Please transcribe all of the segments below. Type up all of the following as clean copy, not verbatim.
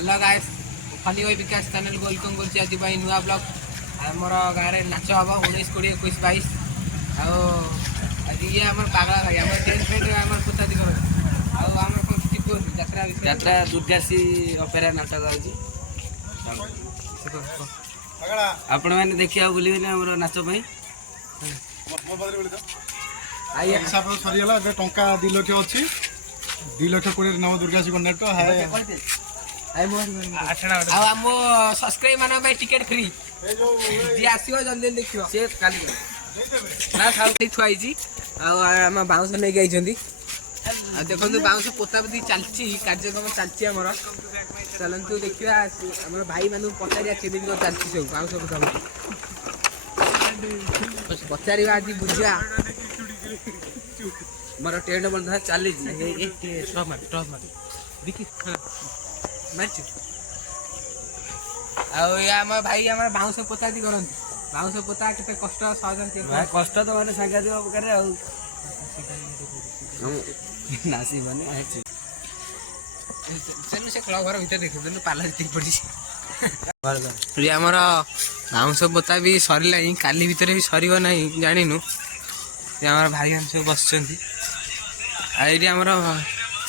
Hello guys funny भाई विकास channel को welcome करछि आज भाई नुआ ब्लॉग हमर गाँव में नाच हम 19 20 21 22 आज ये हमर पागला भाई हमर टेंट फेट हमर पुतादी कर हमर कोन टिको यात्रा यात्रा दुर्गासी अपेरा नाटक आउची आपण मैंने देखिया बोलिबे ना हमर नाच पई आई एक साफ सरी गला ए टंका 2 लाख अछि 2 लाख कोड़े नाम दुर्गासी नाटक हाय हम सब्सक्राइब माना भाई टिकट फ्री जी आसीबो जल्दी देखियो से काली ना खाउती थुआई जी हम बाउंस नै गई जंदी देखो बाउंस पोतापति चलची कार्यक्रम चलची हमर चलंतु देखिया हमर भाई मानु पचारिया केदिन को चलची सब बाउंस पोतापति पचारिवा आज बुझिया मोर टेंट बंद चली जी एक स्टॉप मार देखि मारछु आ हम भाई हमर बाउंस पोतादी करंती बाउंस पोता केते कष्ट सहजन के भाई कष्ट तो माने संगा दिबा करे आ नासी बने आछि चल से क्लब घर भीतर देखि दनु पाला जति पड़ी ये हमर बाउंस पोता भी सरीला ही काली भीतर भी सरीबो नहीं जानिनु ये हमर भाई हम सब बसचंती आ एडी हमर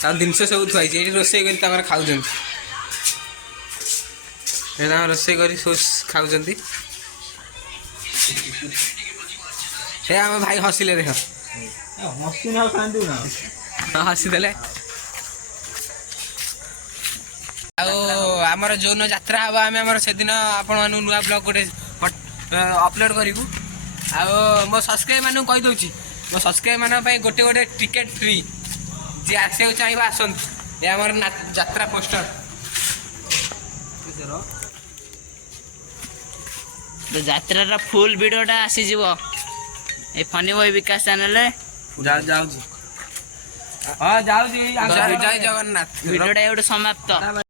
सब दिन से सब थुआई एडी रोसे करी तमर खाउजन एना रोसे करी सोस खाउजंती से हम भाई हसिले देख हसी ना कांदू ना हसी देले आमर जो यात्रा हम आम से दिन आपण नुआ ब्लॉग गोटे अपलोड करूँ आ मो सब्सक्राइब मानू कही दूसरी मो सब्सक्राइब मान गोटे गोटे टिकेट फ्री जी आसे चाहिए आसत ये आम यात्रा पोस्टर यात्रा फुल वीडियोटा आसीजिवो ए फनी बॉय विकास चैनल रे जाउजी हां जाउजी जय जगन्नाथ वीडियोटा एवढं समाप्त।